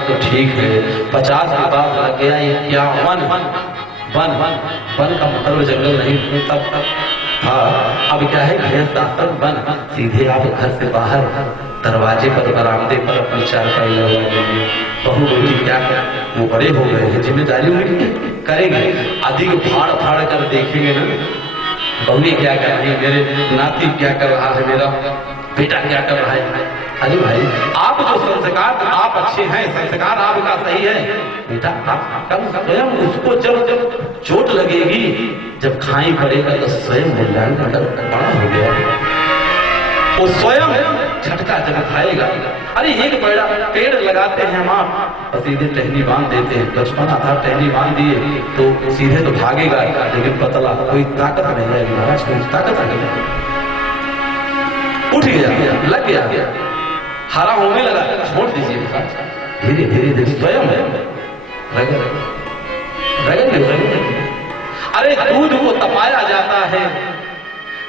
तक तो ठीक है, 50 के बाद लग गया 51। वन का मतलब जंगल नहीं तब हाँ। अब क्या है, घेर दातर बन, सीधे आप घर से बाहर दरवाजे पर बरामदे पर अपनी चारपाई लगा देंगे। बहू बेटी क्या वो बड़े हो गए हैं, जिम्मेदारी उनकी करेंगे। अधिक फाड़ फाड़ कर देखेंगे ना, बहू क्या कर रही है, मेरे नाती क्या कर रहा है, मेरा बेटा क्या कर रहा है। अरे भाई, आप जो संस्कार आप अच्छे हैं, संस्कार आपका सही है बेटा, आप कल स्वयं उसको जब चोट लगेगी, जब खाई पड़ेगा तो स्वयं मूल्यांकन बड़ा हो गया, वो स्वयं झटका जब खाएगा। अरे एक बड़ा पेड़ लगाते हैं हम, आप सीधे टहनी बांध देते हैं। बचपना था, टहनी बांध दिए तो सीधे तो भागेगा, लेकिन पतला कोई ताकत नहीं आएगी, महाराज कोई ताकत आ गई, उठ गया, लग गया, हरा होने लगा, छोड़ दीजिए, धीरे धीरे स्वयं रगड़। अरे दूध को तपाया जाता है,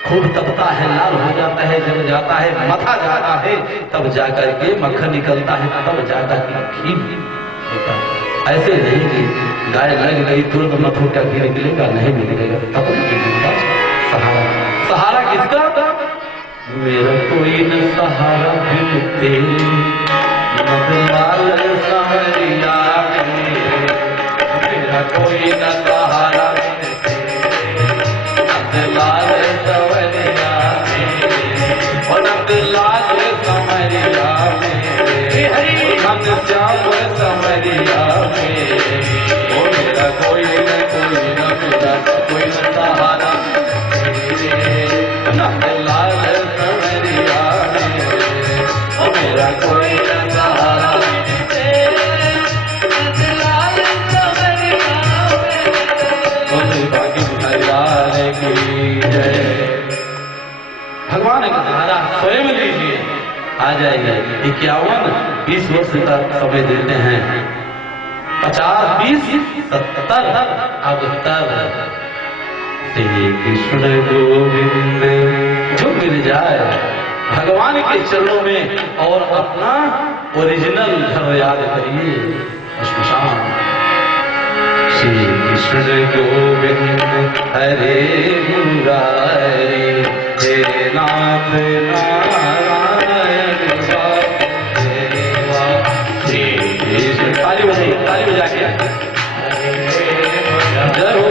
खूब तपता है, लाल हो जाता है, जब जाता है, मथा जाता है, तब जाकर के मक्खन निकलता है, तब जाकर के घी होता है। ऐसे नहीं कि गाय लग गई तुरंत मथुर का घी निकलेगा, नहीं निकलेगा, तब सहारा किसका? मेरा कोई न सहारा बिन तेरे, मदलाल संवरिया मेरा कोई न सहारा बिन तेरे, मदलाल संवरिया और मदलाल संवरिया मेरे, हम श्याम संवरिया मेरे, ओ मेरा कोई न मेरा कोई न सहारा तेरे, मदलाल मेरा कोई न सहारा तेरे, मदलाल संवरिया मेरे, भाग्य बिहारी की जय। भगवान का सहारा स्वयं लीजिए, आ जाएगा। 51-20 वर्ष तक समय देते हैं, 50-20 70 अब तब श्री कृष्ण गोविंद जो मिल जाए भगवान के चरणों में और अपना ओरिजिनल घर याद करिए। श्री कृष्ण गोविंद हरे मुरारी, हे नाथ नारायण वासुदेवा। श्री कृष्ण ताली बजा के जय हो।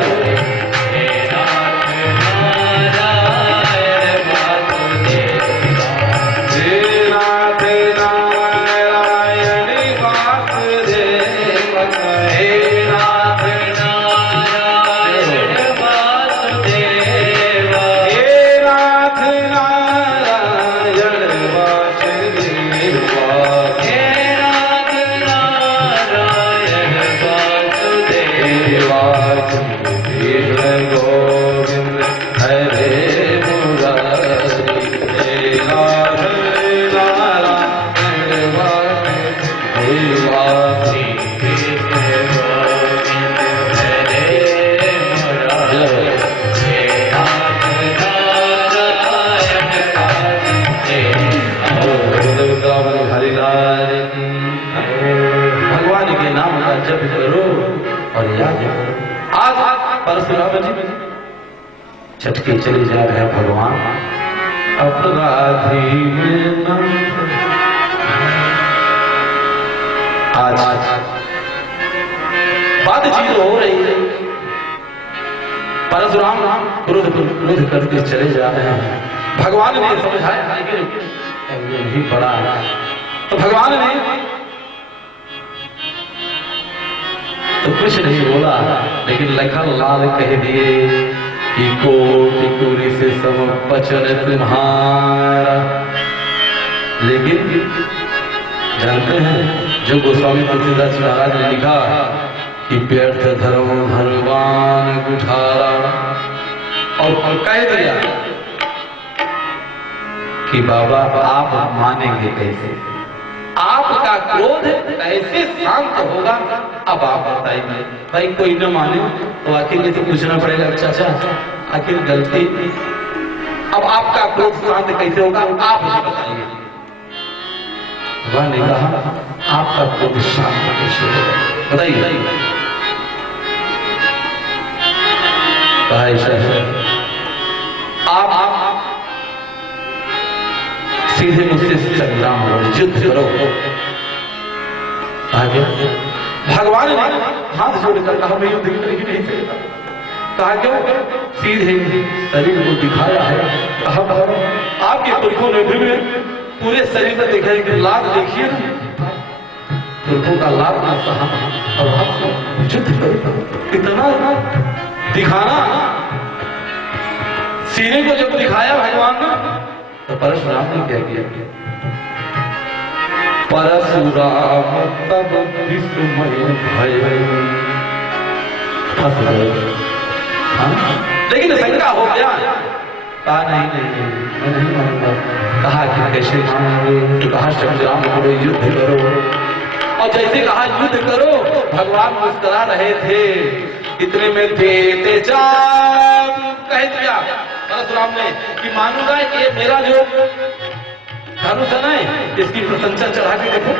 परशुराम जी छटके चले जा रहे हैं भगवान अपराधी में। आज बात चीज हो रही है, परशुराम क्रोध करके चले जा रहे हैं। भगवान ने समझाया ये नहीं पड़ा, तो भगवान ने तो कुछ नहीं बोला, लेकिन लखन लाल कह दिए कि कोटि कोटि से सम वचन तुम्हारा। लेकिन जानते हैं जो गोस्वामी तुलसीदास महाराज ने लिखा कि व्यर्थ धर्म भगवान कुठारा, और कह दिया कि बाबा आप मानेंगे कैसे, आपका क्रोध कैसे शांत होगा, अब आप बताइए। भाई कोई न माने तो आखिर में तो पूछना पड़ेगा, चाचा आखिर गलती, अब आपका क्रोध शांत कैसे होगा, आप मुझे बताइए। भगवान ने कहा आपका क्रोध शांत कैसे होगा? बताइए। कहा ऐसा है, आप सीधे मुझसे संग्राम करो, युद्ध करो। आगे भगवान ने हाथ जोड़कर कहा मैं युद्ध नहीं सकता। कहा क्यों? सीधे शरीर को दिखाया है। कहा आपके पुरखों ने भी पूरे शरीर में देखा है कि लाभ देखिए ना, पुरखों का लाभ ना सहा और आप युद्ध करो। इतना दिखाना, सीने को जब दिखाया भगवान ने तो परशुराम ने क्या किया? परशुराम तब विस्मय भय फंस गए। लेकिन शंका हो गया। कहा नहीं मैं नहीं मानूंगा। कहा कि कैसे मानोगे? तो कहा संग्राम करो, युद्ध करो। और जैसे कहा युद्ध करो, भगवान मुस्कुरा रहे थे। इतने में देते चाप कह दिया परशुराम ने कि मानूंगा ये मेरा जो धनुष है ना, इसकी प्रशंसा चढ़ा के देखो।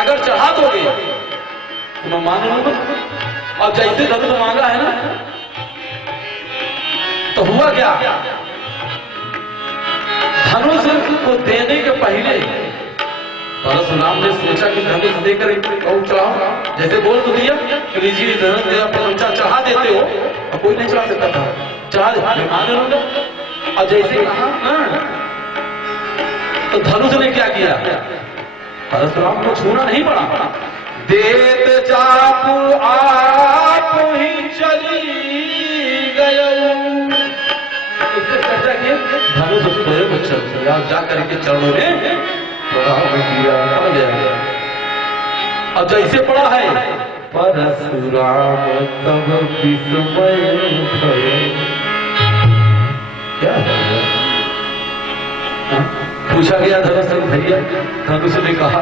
अगर चढ़ा दोगे तो मैं मान लूंगा। और जैसे धनुष मांगा है ना, तो हुआ क्या? धनुष को देने के पहले परशुराम ने सोचा कि धनुष देकर चढ़ाओ। जैसे बोल तो दिया कि लीजिए धनुष मेरा प्रशंसा चढ़ा देते हो, और कोई नहीं चढ़ा सकता था। चढ़ा दे, मैं मान लूंगा। और जैसे कहा तो धनुष ने क्या किया? परशुराम को छूना नहीं पड़ा। देत चापू आप ही चली गए। चर्चा की धनुष स्वयं को चल गया, जाकर के चरणों में प्रणाम किया। अब जैसे पड़ा है परशुराम तब विस्मय भय। क्या पूछा गया धनुष भैया? धनुष ने कहा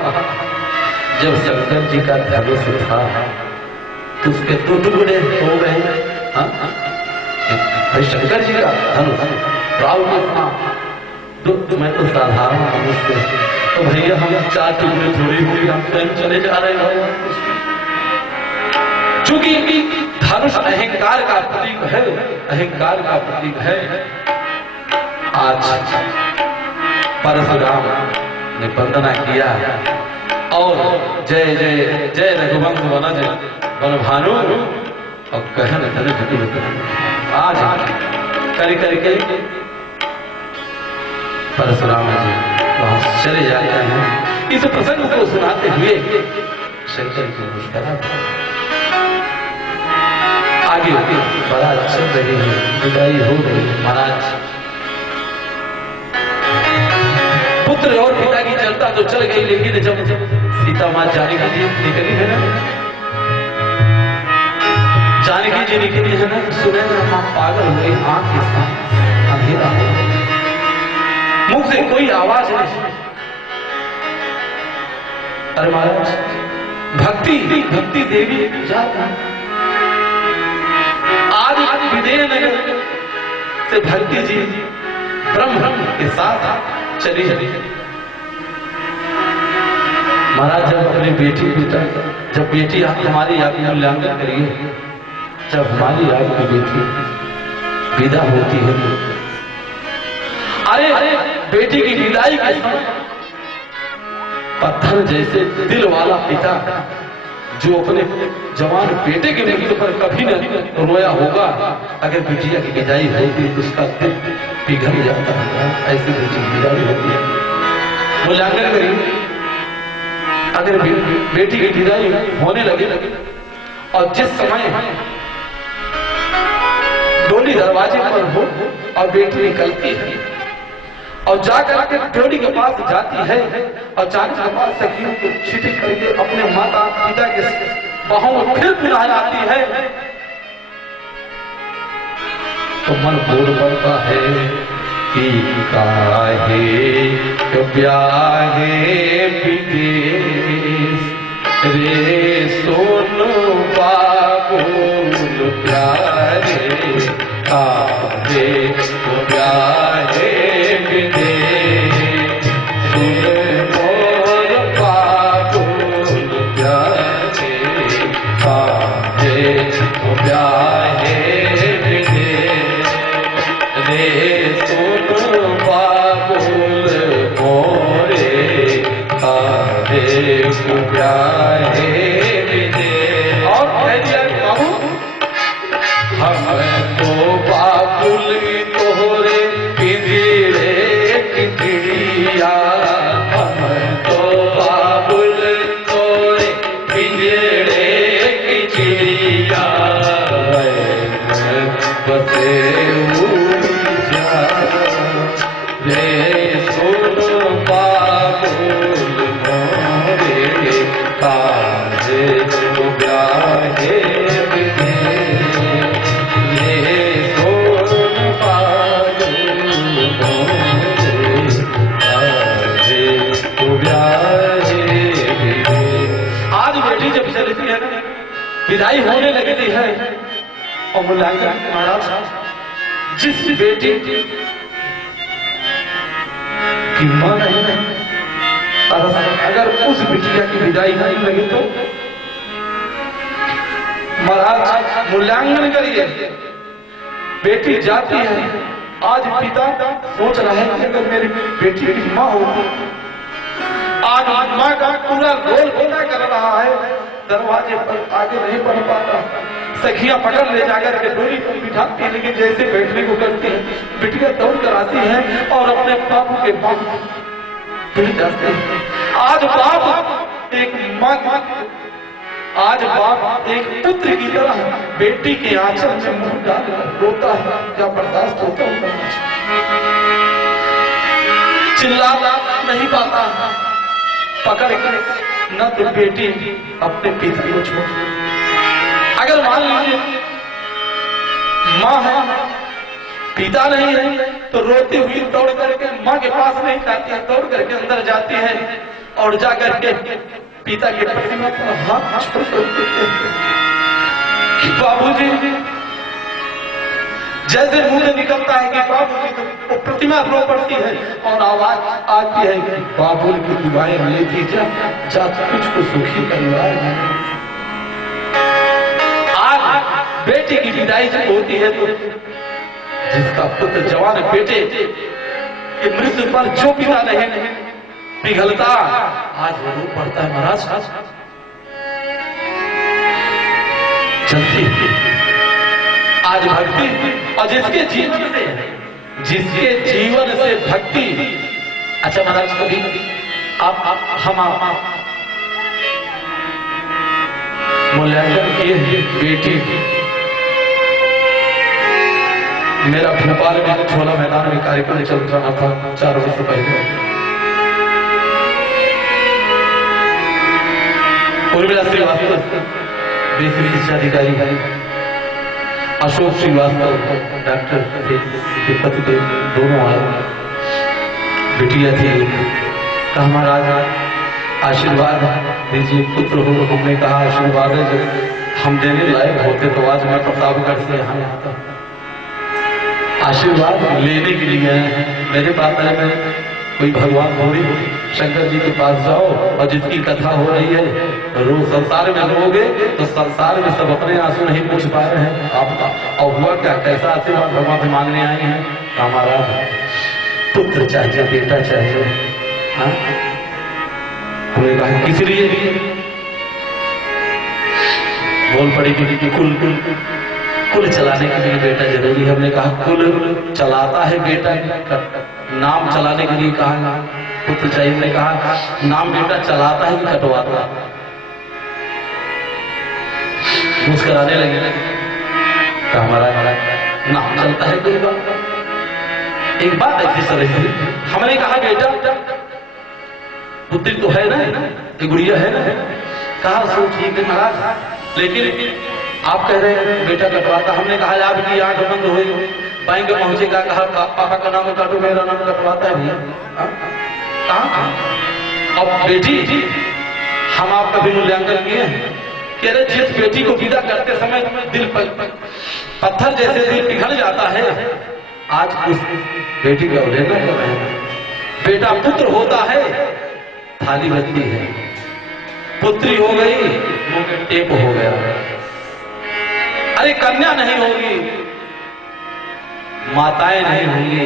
जब शंकर जी का धनुष था तो उसके दो टुकड़े हो गए। भाई शंकर जी का धनुष तो मैं तो साधारण मनुष्य, तो भैया हम 4 टुकड़े थोड़ी हुई, हम स्वयं चले जा रहे हैं। चूंकि धनुष अहंकार का प्रतीक है, अहंकार का प्रतीक है। आज परशुराम ने वंदना किया और जय जय जय रघुवंश वनज वन भानु और कहन आज कर करके परशुराम जी वहां चले जाते हैं। इस प्रसंग को सुनाते हुए शंकर जी मुस्कुरा आगे बड़ा चल रही है, विदाई हो गई। महाराज पुत्र और पिता की चलता तो चल गई, लेकिन जब सीता मां जानकी जी निकली है ना, जानकी जी निकली है ना, सुने ना मां पागल हो गई, आंख के साथ अंधेरा हो गया, मुख से कोई आवाज नहीं। अरे महाराज भक्ति भक्ति देवी जाता आज विदेह नगर से भक्ति जी ब्रह्म के साथ चली। महाराज जब अपनी बेटी पिता जब बेटी हमारी आप मूल्यांकन करिए, जब हमारी आपकी बेटी विदा होती है, अरे बेटी की विदाई के समय पत्थर जैसे दिल वाला पिता जो अपने जवान बेटे के मृत्यु पर कभी न रोया होगा, अगर बिटिया की विदाई होती तो उसका दिल पिघल जाता है। ऐसी बेटी की विदाई होती है। मूल्यांकन करिए, अगर बेटी की विदाई होने लगे और जिस समय डोली दरवाजे पर हो और बेटी निकलती है और जाकर के डोली के पास जाती है और चांद के पास सखियों को छिटिक करके अपने माता पिता के बाहों में फिर पिला जाती है, तो मन बोल पड़ता है कि काहे ब्याहे विदेश रे सोनू बाबुल प्यारे, काहे ब्याहे विदेश सुन मोर बाबुल तो ब्याहे आज बेटी जब चलती है ना, विदाई होने लगती है, और मूल्यांकन महाराज जिस बेटी की मां नहीं, अगर उस बिटिया की विदाई नहीं लगी तो महाराज मूल्यांकन करिए, बेटी जाती है। आज पिता सोच रहा है कि अगर मेरी बेटी की मां होती, आज मां का पूरा रोल पता कर रहा है, दरवाजे पर आगे नहीं बढ़ पाता, सखियां पकड़ ले जाकर के डोरी पर बिठाती है, लेकिन जैसे बैठने को करती है, बिटिया दौड़ कर आती है और अपने बापू के बाप गिर जाते हैं। आज बाप एक मां, आज बाप एक पुत्र की तरह बेटी के आंचल में मुंह डाल रोता है, क्या बर्दाश्त होता होगा? चिल्ला नहीं पाता, पकड़ कर न तो बेटी अपने पिता को छोड़, अगर मान लीजिए मां है पिता नहीं है तो रोती हुई दौड़ करके मां के पास नहीं जाती है, दौड़ करके अंदर जाती है और जाकर के पिता के प्रतिमा पर हाथ छोड़ देते हैं कि बाबूजी, जैसे मुंह से निकलता है कि बाबूजी, तो वो प्रतिमा रो पड़ती है और आवाज आती है कि बाबू की दुआएं लेती जा कुछ को सुखी परिवार में। आज बेटी की विदाई जब होती है तो जिसका पुत्र जवान बेटे की मृत्यु पर जो पिता नहीं पिघलता, आज वो रो पड़ता है महाराज। चलती आज भक्ति, और जिसके जीवन से भक्ति, अच्छा महाराज कभी हम मूल्यांकन किए बेटी, मेरा भोपाल में छोला मैदान में कार्यक्रम चल रहा था 4 वर्ष पहले, उर्मिला श्रीवास्तव बेसिक शिक्षा अधिकारी, अशोक श्रीवास्तव डॉक्टर के पतिदेव दोनों आए, बिटिया थी, कहा महाराज आशीर्वाद दीजिए, पुत्र हो। हमने कहा आशीर्वाद है, जब हम देने लायक होते तो आज मैं प्रतापगढ़ से यहाँ आता, आशीर्वाद लेने के लिए मेरे पास में कोई भगवान भोरी शंकर जी के पास जाओ, और जिसकी कथा हो रही है रोज संसार में लोगे तो संसार में सब अपने आंसू नहीं पूछ पा रहे हैं आपका, और हुआ क्या, कैसा आशीर्वाद भगवान से मांगने आए हैं? हमारा पुत्र चाहिए, बेटा चाहिए। हाँ, हमने कहा किस लिए? बोल पड़ी कि कुल चलाने के लिए बेटा जरूरी है। हमने कहा कुल चलाता है बेटा, नाम चलाने के लिए कहा पुत्र चाहिए। हमने कहा नाम बेटा चलाता है कि कटवाता? मुस्कुराने लगे, कहा हमारा नाम चलता है। कोई बात, एक बात है जिस तरह से हमने कहा बेटा पुत्री तो है ना, एक गुड़िया है ना, कहा सो ठीक है महाराज, लेकिन आप कह रहे हैं बेटा कटवाता। हमने कहा आपकी आंख बंद हुई, बैंक पहुंचे, कहा पापा का नाम काटो, मेरा नाम कटवाता है भैया। अब बेटी हम आपका भी मूल्यांकन किए, कह रहे जिस बेटी को विदा करते समय दिल पत्थर जैसे दिल पिघल जाता है, आज उस बेटी का उल्लेखन कर रहे हैं। बेटा पुत्र होता है, थाली बजती है, पुत्री हो गई, मुंह में टेप हो गया। अरे कन्या नहीं होगी, माताएं नहीं होंगी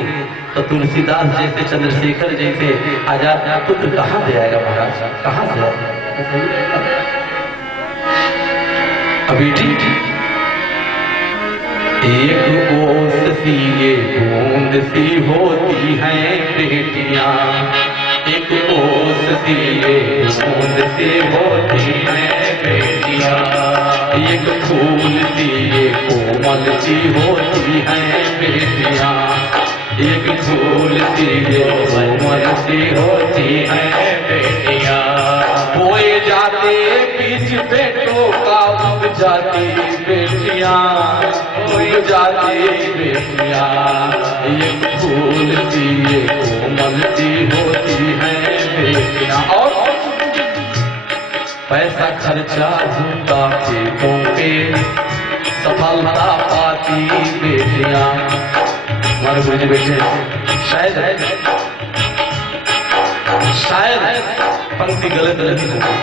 तो तुलसीदास जैसे, चंद्रशेखर जैसे आजाद पुत्र कहां से आएगा महाराज? कहां से आएगा? अभी ठीक एक ओस सी ये बूंद सी होती हैं बेटियां, एक ओस सी ये बूंद सी होती हैं बेटियां, एक फूल सी ये कोमल सी होती हैं बेटियां, एक फूल सी ये कोमल सी होती हैं बेटियां। बोए जाते बीच बेटों का उग जाती बेटियां, उग जाती बेटियां। एक फूल सी ये कोमल सी होती है बेटियां। और पैसा खर्चा होता पेटों पे, सफलता पाती बेटियां। हमारे गुरु जी बैठे शायद पंक्ति गलत नहीं होगी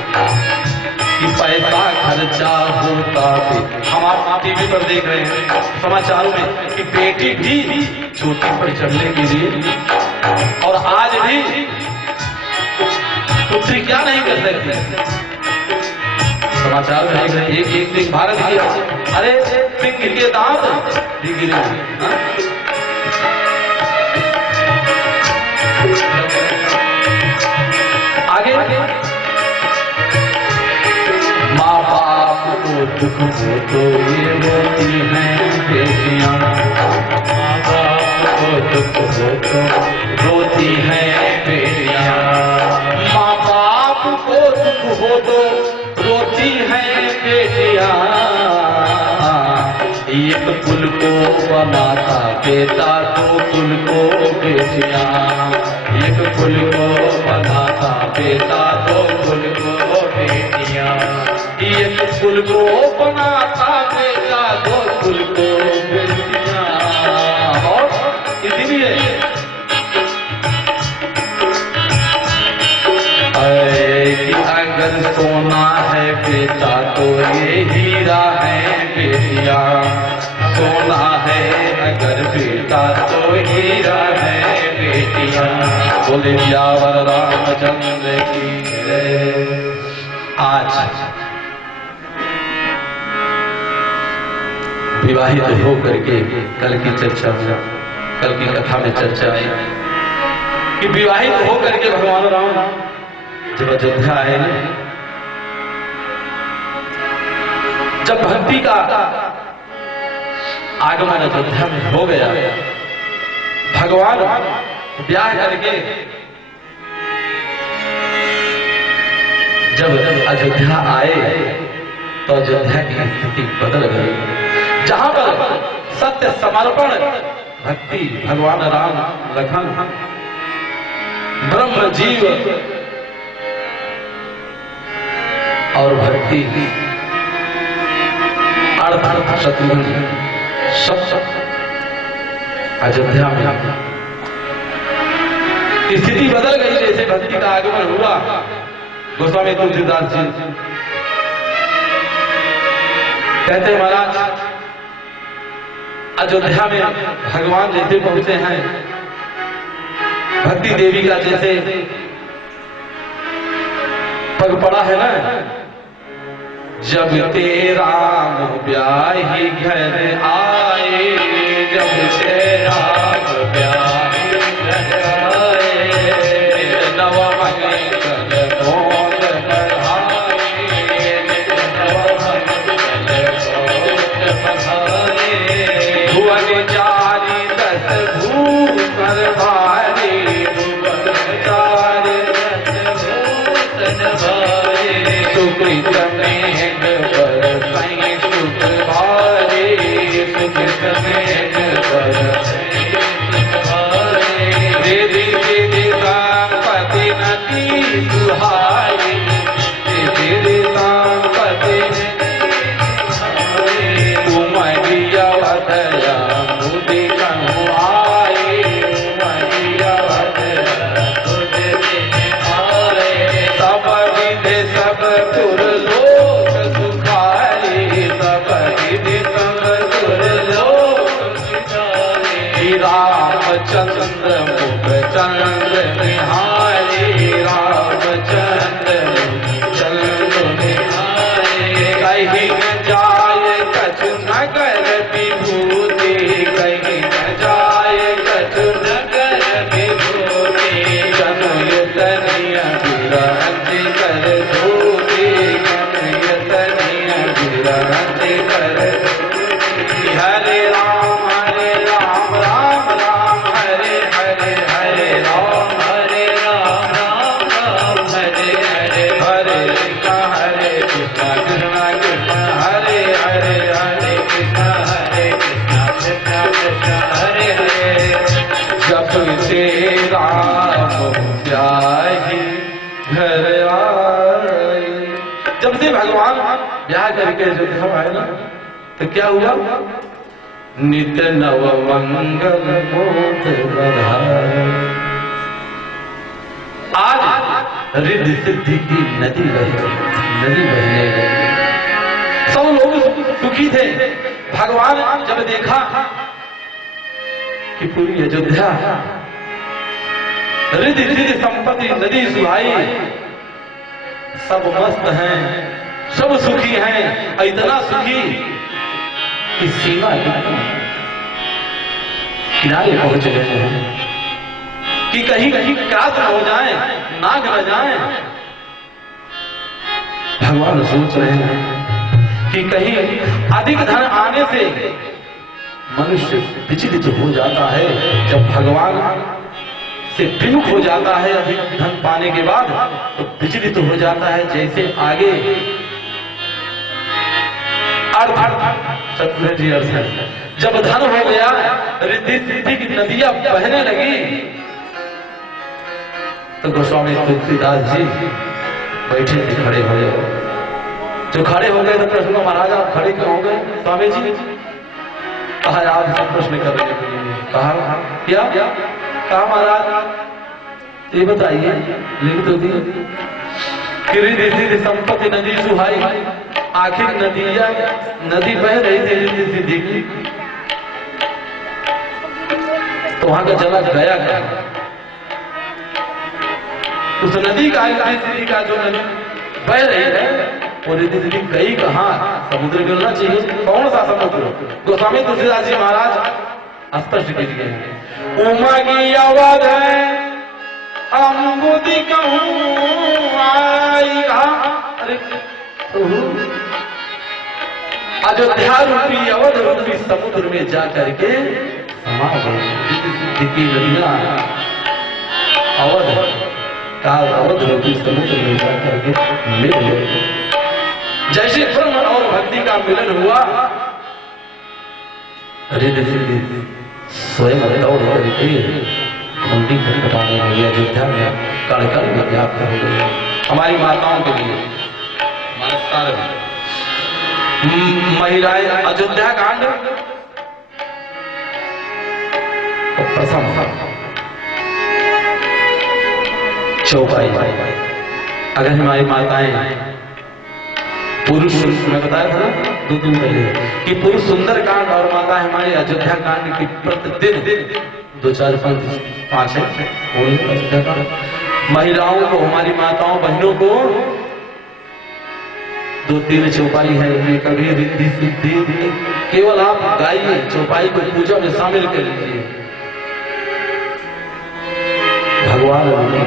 कि पैसा खर्चा होता थे। हम आप टीवी पर देख रहे हैं समाचारों में कि बेटी भी चोटी पर चढ़ने के लिए, और आज भी पुत्री क्या नहीं कर सकती। समाचार में देख रहे हैं एक दिन भारत की, अरे पिंक के दांत गिरे। आगे माँ बाप को दुख हो तो ये रोती हैं बेटियां, माँ बाप को दुख हो तो रोती हैं बेटियां। माँ बाप को दुख हो तो रोती हैं बेटियां। एक कुल को बनाता बेटा दो कुल को बेटियां, एक कुल को बनाता बेटा दो कुल को बेटियां। एक कुल को बनाता बेटा दो कुल को बेटियां। और इसीलिए अगर सोना है बेटा तो ये हीरा है बेटिया, सोना है अगर बेटा तो हीरा है बेटिया। बोले ब्यावर रामचंद्र की जय। आज विवाहित हो करके कल की चर्चा, कल की कथा में चर्चा आई कि विवाहित हो करके भगवान राम जब अयोध्या आए, जब भक्ति का आगमन अयोध्या में हो गया, भगवान ब्याह करके जब अयोध्या आए तो अयोध्या की स्थिति बदल गई। जहां पर सत्य समर्पण भक्ति भगवान राम लखन ब्रह्म जीव और भक्ति अर्थ शत्रुघ्न सब अयोध्या में स्थिति बदल गई। जैसे भक्ति का आगमन हुआ, गोस्वामी तुलसीदास जी कहते महाराज अयोध्या में भगवान जैसे पहुंचे हैं, भक्ति देवी का जैसे पग पड़ा है ना, जब तेरा ब्याही घर आए, जब तेरा ब्याही घर आए, नव मंगल मोद बढ़ाए, नव मंगल मोद बढ़ाए। भुवन चारी दस भूषण भारी, भुवन चारी दस भूषण भारी। सुकृत में रामचंद्र मुख चंद्र निहारे, रामचंद्र मुख चंद्र निहारे। कहीं न जाय कछु नगर विभूति, कहीं न जाय कछु नगर विभूति। जनय तनय विरहति कर धूति, जनय तनय विरहति कर धूति। हरे राम राम राम हरे हरे, हरे राम राम राम हरे हरे। हरे कृष्ण ब्याह करके अयोध्या आए ना, तो क्या हुआ? नित्य नव मंगल मोद बधाई। आज रिद्धि सिद्धि की नदी बहने लगी। सब लोग सुखी थे। भगवान जब देखा कि पूरी अयोध्या रिद्धि सिद्धि संपत्ति नदी सुहाई, सब मस्त हैं, सब सुखी हैं, इतना सुखी कि सीमा किनारे पहुंच गए हैं कि कहीं कहीं क्रॉस हो जाए, नाग न जाए। भगवान सोच रहे हैं कि कहीं अधिक धन आने से मनुष्य विचलित हो जाता है। जब भगवान से विमुख हो जाता है अधिक धन पाने के बाद, तो विचलित हो जाता है। जैसे आगे सतगुरु जी अर्थ है, जब धन हो गया, रिद्धि सिद्धि की नदियां बहने लगी, तो गोस्वामी तुलसीदास जी बैठे थे, खड़े हो गए। जो खड़े हो गए तो प्रश्न को, महाराज आप खड़े क्यों हो गए? स्वामी जी कहा आप प्रश्न कर रहे हैं। कहा क्या? कहा महाराज ये बताइए, लिख तो दी कि रिद्धि सिद्धि संपत्ति नदी सुहाई, आखिर नदी बह रही थी रिद्धि सिद्धि की, तो वहां का जला गया क्या? उस नदी का जो नदी बह रही है, वो रिद्धि सिद्धि गई कहाँ? समुद्र मिलना चाहिए। कौन सा समुद्र? गोस्वामी तुलसीदास जी महाराज स्पष्ट कीजिए। उमा की आवाज है अम्बुदी कहूँ आई। अरे अयोध्या रूपी अवध रूपी समुद्र में जाकर के समा गई नदियां। अवध रूपी समुद्र में जाकर के मिल गए। जैसे ब्रह्म और भक्ति का मिलन हुआ, रिद्धि सिद्धि स्वयं दौड़ करके कुंडी खटखटाने लगी। अयोध्या में कण कण में व्याप्त हो गई। हमारी माताओं के लिए महिलाएं अयोध्या कांड प्रथम चौपाई। अगर हमारी माताएं पुरुष, मैं बताया था ना 2 दिन पहले कि पुरुष सुंदर कांड और माता हमारी अयोध्या कांड की प्रतिदिन 2, 4, 5 अयोध्या कांड। महिलाओं को, हमारी माताओं बहनों को 2, 3 चौपाई है। कभी रिद्धि सिद्धि केवल आप गाइए, चौपाई को पूजा में शामिल कर लीजिए। भगवान ने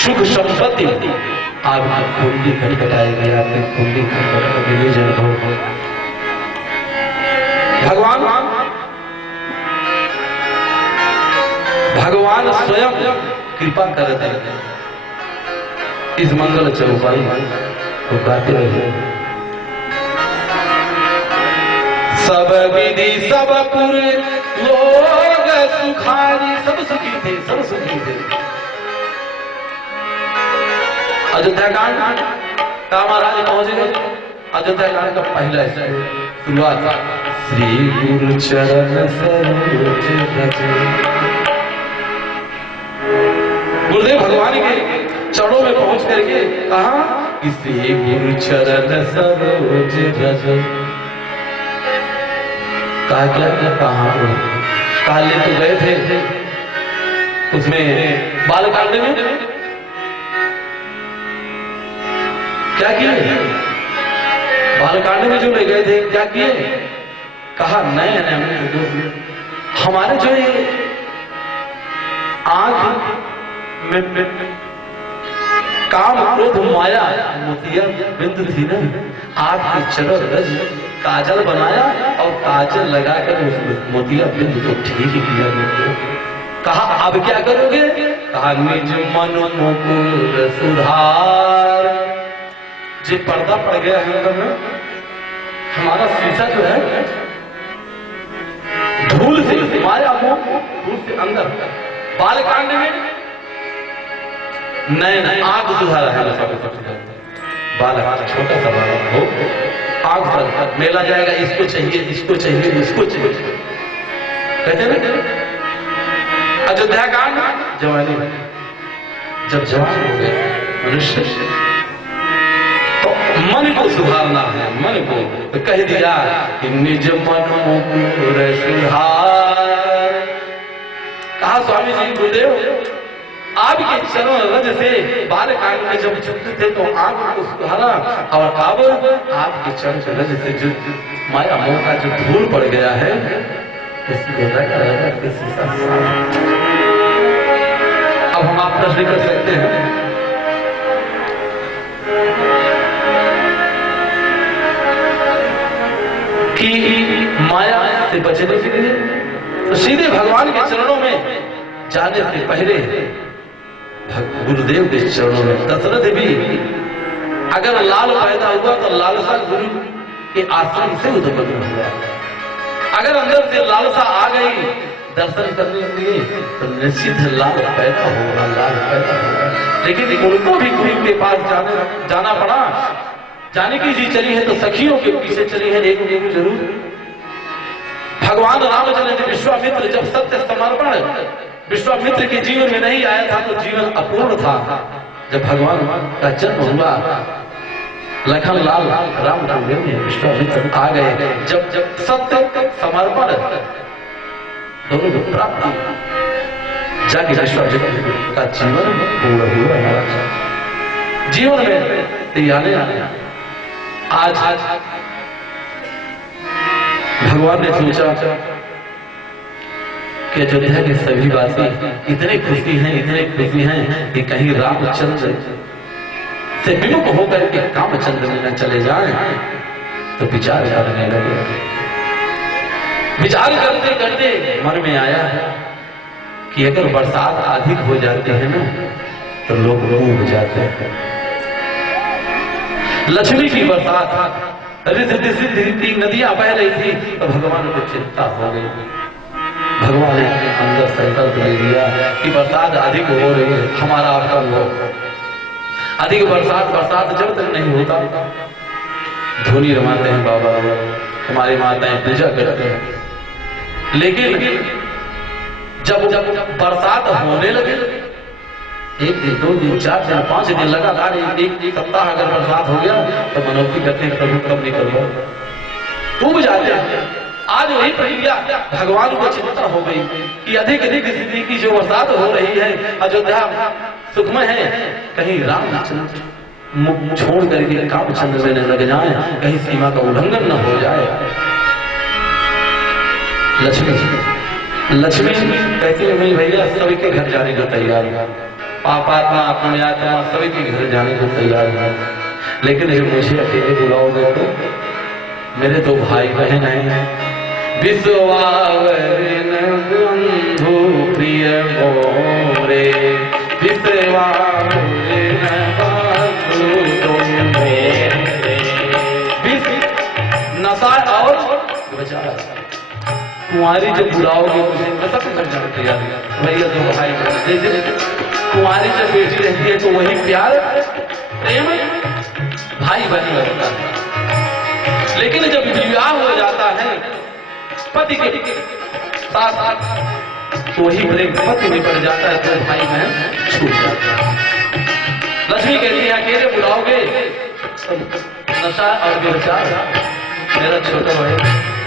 सुख संपत्ति आपकी कुंडी खटखटाएगी, आपकी कुंडी खटखटाएगी। विजय हो भगवान स्वयं कृपा करते हैं। इस मंगल चौपाई को गाते रहे। सब विधि सब पुर लोग सुखारी, सब सुखी थे, सब सुखी थे। अयोध्या कांड का महाराज पहुंच गए। अयोध्या कांड का पहला शुरुआत, श्री गुरु चरण सरोज रज। गुरुदेव भगवान के चरणों में पहुंच करके कहा कि श्री गुरु चरण सरोज रज। कहा क्या क्या? कहा ले तो गए थे उसमें बालकांड में, क्या किए? बालकांड में जो ले गए थे क्या किए? कहा नहीं हमने हमारे जो ये आंख में काम क्रोध माया मोतिया बिंदु थी ना, आंख की चरस रज काजल बनाया और काजल लगाकर उस मोतिया बिंदु को ठीक किया। कहा अब क्या करोगे? कहा निज मन मुकुर सुधार। जो पर्दा पड़ गया है अंदर में, हमारा शीशा जो है धूल से, माया मोह धूल से अंदर। बालकांड में नए आंख सुधारा है, बालक, छोटा सा बालक हो, आग पर मेला जाएगा, इसको चाहिए, इसको चाहिए, इसको चाहिए, कहते ना। अयोध्या कांड जवानी, जब जवान हो गए मनुष्य तो मन को सुधारना है, मन को तो कह दिया कि निज मन मुकुर सुधार। कहा स्वामी जी गुरुदेव आपके चरण रज से बालकांड में जब छुट्टे थे तो आपको सुधारा, और अब आपके चरण रज से जो माया मोह का जो धूल पड़ गया है उसको अब हम आप प्रश्न कर सकते हैं कि माया से बचने के लिए तो सीधे भगवान के चरणों में जाने से पहले गुरुदेव के चरणों में। दशरथ भी अगर लाल पैदा हुआ तो लालसा गुरु के आश्रम से उत्पन्न हुआ, अगर अंदर से लालसा आ गई दर्शन करने के लिए तो निश्चित लाल पैदा होगा, लाल पैदा होगा। लेकिन उनको भी गुरु के पास जाना पड़ा। जाने की जी चली है तो सखियों के पीछे चली है, एक जरूर। भगवान रामचंद्र ने विश्वामित्र जब सत्य समर्पण विश्वामित्र के जीवन में नहीं आया था तो जीवन अपूर्ण था। जब भगवान का जन्म हुआ लखन लाल राम को लेने विश्वामित्र आ गए। जब जब सत्य समर्पण दोनों को प्राप्त जाके विश्वामित्र का जीवन पूर्ण हुआ। जीवन में आने आज भगवान ने सोचा कि अयोध्या के सभी वासी इतने खुशी हैं कि कहीं रामचंद्र से विमुख होकर के कामचंद्र में न चले जाएं, तो विचार करने लगे। विचार करते करते मन में आया कि अगर बरसात अधिक हो जाती है ना तो लोग डूब जाते हैं। लक्ष्मी की बरसात रिद्धि सिद्धि नदियां बह रही थी तो भगवान को चिंता हो गई। भगवान ने अंदर संकल्प ले लिया कि बरसात अधिक हो रही है, हमारा आपका हो अधिक बरसात जब तक नहीं होता धुनी रमाते हैं बाबा, हमारी माताएं पूजा करते हैं। लेकिन जब जब बरसात होने लगे, एक दिन, 2 दिन, 4 दिन, 5 दिन लगातार एक सप्ताह अगर बरसात हो गया तो मनोक्ति करते हैं प्रभु कब निकलो, डूब जाते हैं। आज वही प्रक्रिया भगवान को चिंता हो गई कि अधिक स्थिति की जो बरसात हो रही है, अयोध्या सुखमय है, कहीं रामचंद्र छोड़ करके कामचंद्र में न लग जाए, कहीं सीमा का उल्लंघन न हो जाए। लक्ष्मी कहती है नहीं भैया सभी के घर जाने को तैयार है, पापात्मा पुण्यात्मा सभी के घर जाने को तैयार है, लेकिन जब मुझे अकेले बुलाओगे तो मेरे 2 भाई बहन हैं, विश्वावरिन बंधु प्रिय मोरे, विश्वावरिन बंधु तुम मेरे। नशा और बेचारा कुंवारी जब बुलाओगे मुझे मैं सब कर जाना तैयार भैया 2 भाई जैसे कुंवारी जब बेटी रहती है तो वही प्यार प्रेम भाई बहन लगता है। लेकिन जब विवाह हो जाता है पति के साथ तो वही प्रेम पति में पड़ जाता है, तो भाई बहन छूट जाता है। लक्ष्मी कहती है अकेले बुलाओगे नशा और व्यभिचार, मेरा छोटा भाई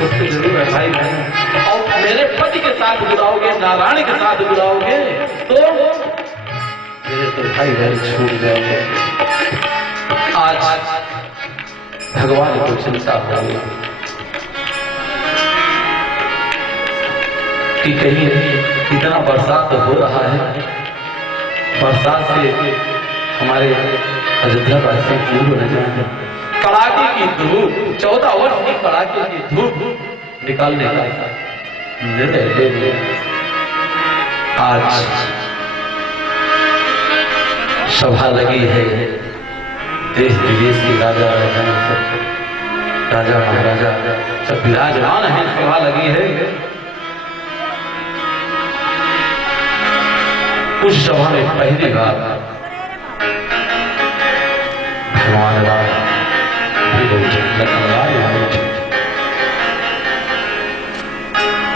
उससे जरूर है भाई बहन, और मेरे पति के साथ बुलाओगे, नारायण के साथ बुलाओगे तो मेरे तो भाई बहन छूट जाओगे। आज भगवान को चिंता हो गई कि कहीं कितना बरसात हो रहा है, बरसात से हमारे अयोध्या वासी दूर न जाए। कड़ाके की धूप 14 वर्ष की कड़ाके की धूप निकालने का निर्णय ले लिया। आज सभा लगी है, देश विदेश के राजा महाराजा सब विराजमान है, सभा लगी है। उस सभा में पहली बार भगवान राम भी बहुत लखनऊ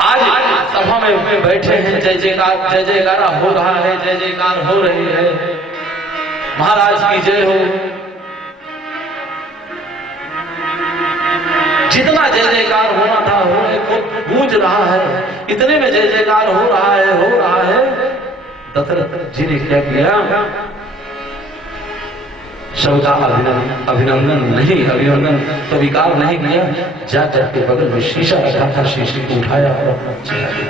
आज सभा में बैठे हैं, जय जयकारा हो रहा है, जय जयकार हो रही है, महाराज की जय हो। जितना जय जयकार होना था हो गूंज रहा है, इतने में जय जयकार हो रहा है। दशरथ जी ने क्या किया, सबका अभिनंदन नहीं, अभिनंदन स्वीकार नहीं किया, जाकर के बगल में शीशा रखा था, शीशे को उठाया और चला गया।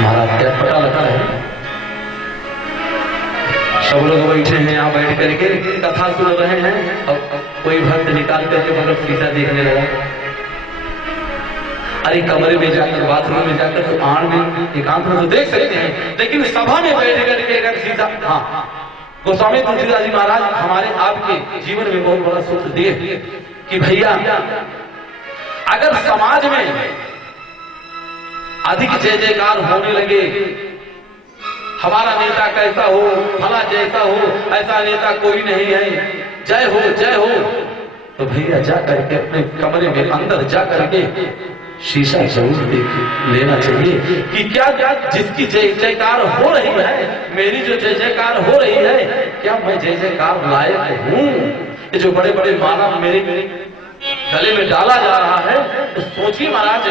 महाराज क्या पता लगा है, सब लोग बैठे हैं, यहाँ बैठ करके कथा सुन रहे हैं और कोई भक्त निकाल करके मतलब शीशा देखने लगा। अरे कमरे में जाकर, बाथरूम में जाकर तो आड़ में एकांत में तो देख सकते हैं, लेकिन सभा में बैठ करके अगर शीशा, हाँ गोस्वामी तुलसीदास जी महाराज हमारे आपके जीवन में बहुत बड़ा सूत्र दिए कि भैया अगर समाज में अधिक जय जयकार होने लगे, हमारा नेता कैसा हो, फला जैसा हो, ऐसा नेता कोई नहीं है, जय हो, तो भैया जा करके अपने कमरे में अंदर जा करके शीशा जरूर देख लेना चाहिए कि क्या जिसकी जय जयकार हो रही है, मेरी जो जय जयकार हो रही है, क्या मैं जय जयकार लायक हूँ? ये जो बड़े बड़े माला मेरे गले में डाला जा रहा है, तो सोचिए महाराज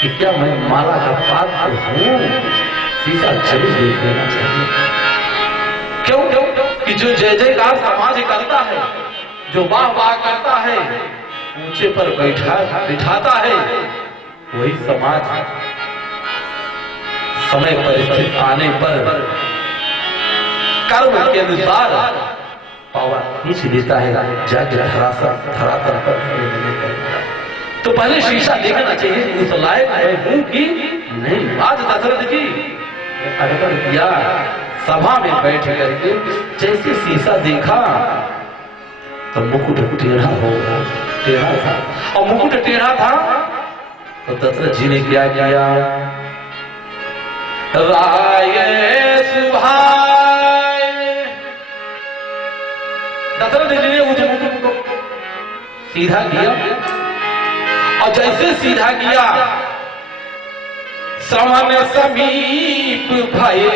कि क्या मैं माला का पात्र हूँ? शीशा जरूर देख लेना चाहिए। क्यों कि जो जय जयकार समाज करता है, जो वाह वाह करता है, ऊंचे पर बिठाता है, वही समाज समय परिस्थिति आने पर कर्म के अनुसार पावर खींच लेता है, जाके धरातल पर। तो पहले शीशा देखना चाहिए उस लायक है हूं कि नहीं। आज दशरथ जी अकबर किया, सभा में बैठ करके जैसे शीशा देखा तो मुकुट टेढ़ा था, और मुकुट टेढ़ा था तो दशरथ जी ने क्या किया, राय सुभाय, दशरथ जी ने उस मुकुट को सीधा किया, और जैसे सीधा किया श्रवण समीप भये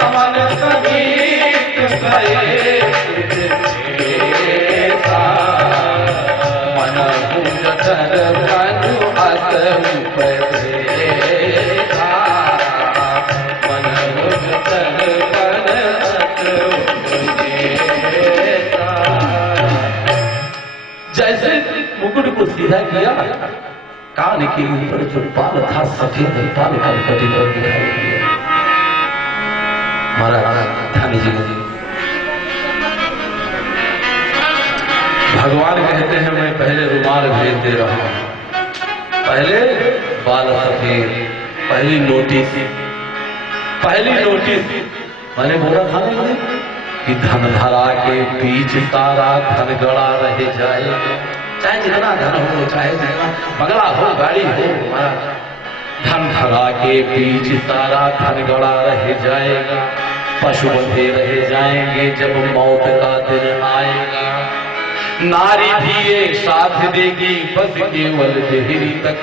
समन समीप भये मन पूजन मनु अत उपदेशा, मन पूजन जैसे मुकुट को सीधा किया, कान के ऊपर जो बाल था सफेद बाल का प्रतिबिंब दिखाई दिया। महाराज ध्यान जी, भगवान कहते हैं मैं पहले रुमाल भेज दे रहा हूं, पहले बाल सफेद, पहली नोटिस मैंने बोला था ना कि धन धरा के बीच तारा धन गड़ा रह जाएगा, चाहे जितना धन हो, चाहे जितना बंगला हो, गाड़ी हो, धन धरा के बीच तारा धन गड़ा रह जाएगा, पशु बंधे रह जाएंगे जब मौत का दिन आएगा, नारी भी ये साथ देगी बस केवल देहरी तक,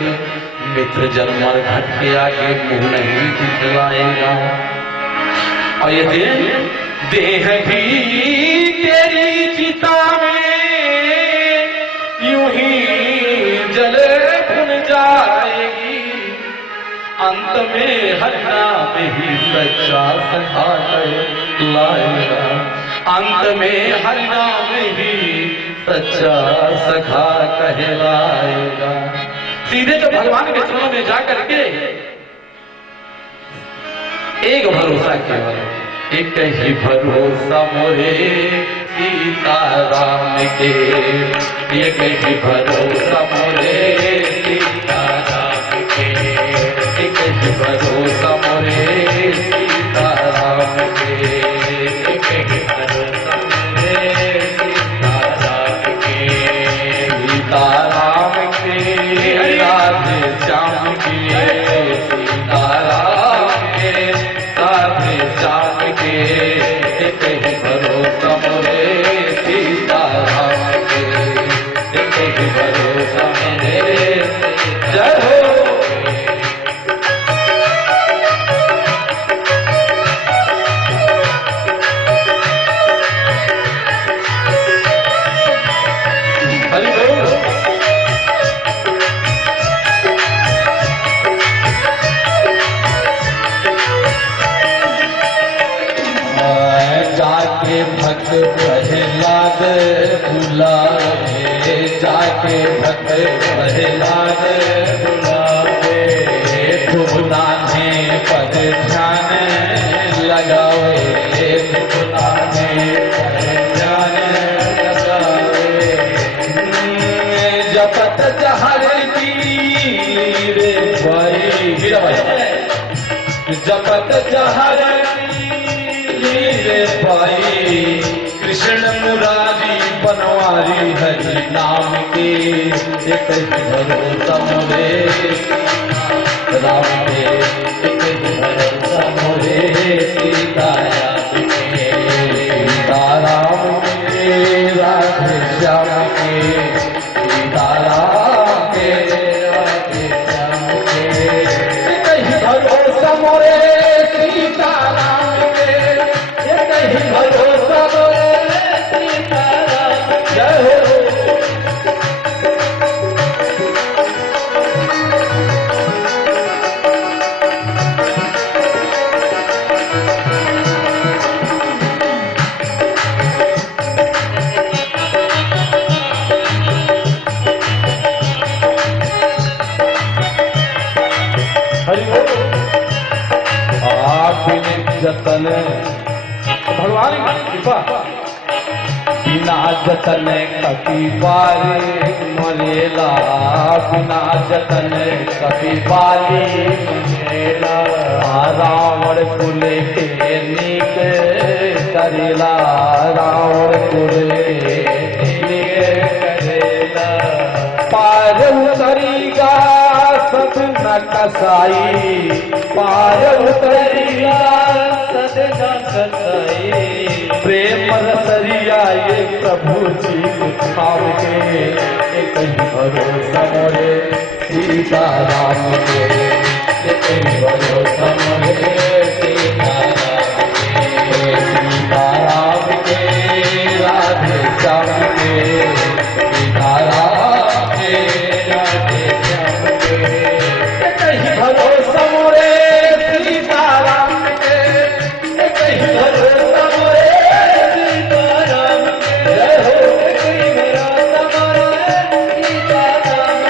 मित्र जन्मर घट के आगे मुंह नहीं दिखलाएगा, और ये देह भी तेरी चिता में यूं ही जले भुन जाएगी, अंत में हर नाम ही सच्चा सखा कहलाएगा, अंत में हर नाम ही सच्चा सखा कहलाएगा। सीधे तो भगवान के चरणों में जाकर के एक भरोसा केवल, एक ही भरोसा मोरे सीताराम के, एक ही भरोसा मोरे सीताराम के, एक ही भरोसा मोरे सीताराम के, एक ही भरोसा मोरे सीताराम के, सीताराम के राधे श्याम के, सीताराम के एक ही भरोसा मोरे सीताराम के, एक ही भरोसा मेरे। जय हो। हरि बोल। जाके भक्त प्रहलाद बुलावे, जाके भक्त प्रहलाद बुलावे, खूब नाने पद ध्यान लगावे, खूब नाने पद ध्यान लगावे। जपत जहर की रे भाई, जपत जहर पाई, कृष्ण मुरारी बनवारी हरि नाम के, एक ही भरोसा मोरे राम के, एक ही भरोसा मोरे सीताराम के, सीताराम के राधे श्याम के, सीताराम के राधे श्याम के, एक ही भरोसा मोरे सीताराम के, एक ही भरोसा मोरे सीताराम। जय हो। हरि बोल। आप जतन भगवान की कृपा, बिना जतन कपि बारी मरेला, बिना जतन कपि बारी मरेला, रावण कुल के नीक करेला, रावण कुल के नीक करेला, पार उतरीगा सब न कसाई, पार उतरीगा सब न कसाई, प्रेम रसरिया ये प्रभु जी खाव के, एक ही भरोसा मोरे सीताराम के, एक ही भरोसा मोरे सीताराम के, सीताराम के राधे श्याम के, सीताराम के राधे श्याम के, एक ही भरोसा मोरे सीताराम के, एक ही भरोसा मोरे सीताराम के। जय हो। एक ही भरोसा मोरे सीताराम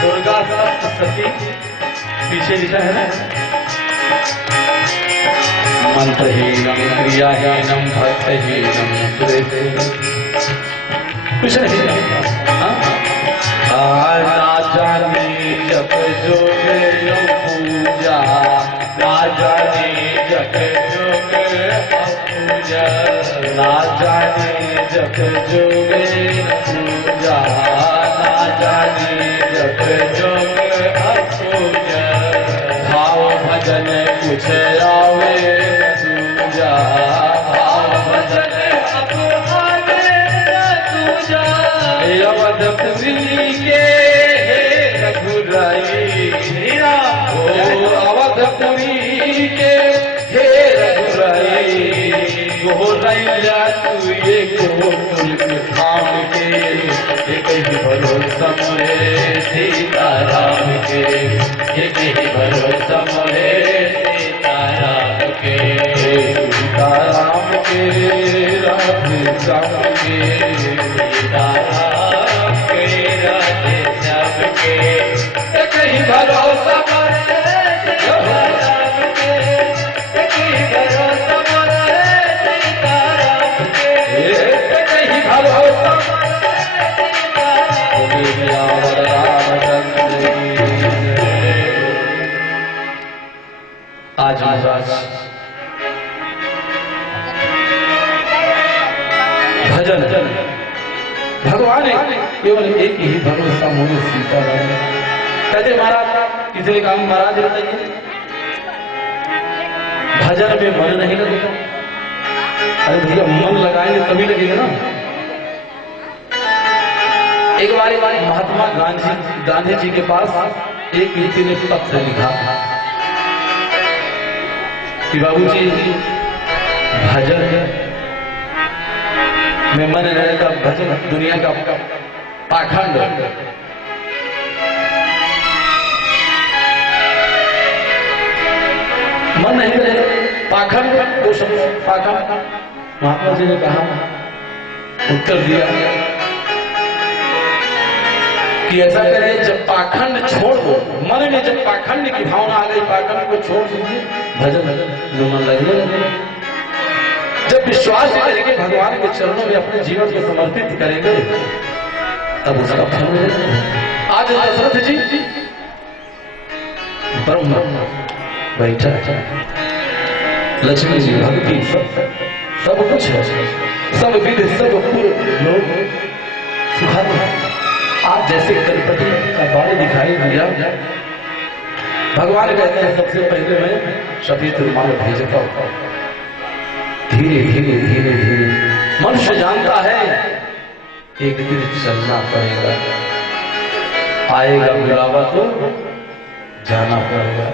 दुर्गा सप्तशती पीछे लिखा है ना, मंत्रहीनम क्रियाहीनम भक्तहीनम सुरेश, कुछ नहीं। ना जाने जप जोग पूजा, ना जाने जप जोग पूजा, ना जाने जप जोग पूजा, ना जाने जप जोग पूजा, भाव भजन कुछ आवे पूजा, भाव भजन अब आवे पूजा, अवधपुरी के रघुराई, अवधपुरी के हे रघुराई, गोरैया तू ये गोकुल के धाम के, एक ही भरोसा मोरे सीताराम के, एक ही भरोसा मोरे सीताराम के, सीताराम के राधे श्याम के, सीताराम के राधे श्याम के, एक ही भरोसा मोरे सीताराम के, एक ही भरोसा मोरे सीताराम के, एक ही भरोसा महाराज भजन भगवान केवल एक ही भरोसा मोरे सीताराम। कहते महाराज किसी काम महाराज बताइए भजन में मन नहीं लगेगा। अरे भैया मन लगाएंगे तभी लगेगा ना। एक बार महात्मा गांधी जी के पास एक व्यक्ति ने पत्र लिखा कि बाबूजी भजन में मन रहने का भजन दुनिया का पाखंड मन नहीं रहे पाखंड को पाखंड। महात्मा जी ने कहा उत्तर दिया कि ऐसा करें जब पाखंड छोड़ दो मन में जब पाखंड की भावना आ गई पाखंड को छोड़ दीजिए भजन में मन लगेगा। जब विश्वास करेंगे भगवान के चरणों में अपने जीवन को समर्पित करेंगे तब उसका फल मिलेगा। आज दशरथ जी ब्रह्म बैठा लक्ष्मी जी भक्ति सब कुछ है सब विध सब पूर्व लोग सुखाते हैं। आज जैसे गणपति का बाल दिखाई दिया भगवान कहते हैं सबसे पहले मैं सफेद रुमाल भेजता हूं। धीरे धीरे धीरे धीरे मनुष्य जानता है एक दिन चलना पड़ेगा आएगा बुलावा तो जाना पड़ेगा।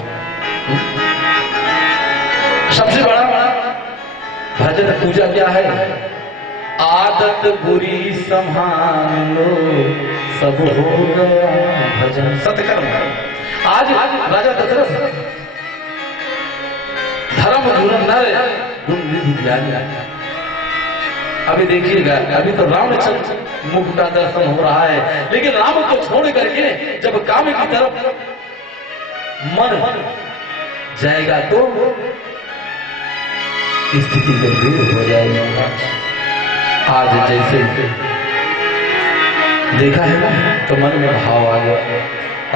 सबसे बड़ा भजन पूजा क्या है? आदत बुरी संभालो सब हो गया भजन सत्कर्म। आज राजा दशरथ धर्म धुरंधर अभी देखिएगा अभी तो रामचंद्र मुख का दर्शन हो रहा है लेकिन राम को छोड़ करके जब काम की तरफ मन जाएगा तो स्थिति गंभीर हो जाएगी। आज जैसे देखा है ना तो मन में भाव आ गया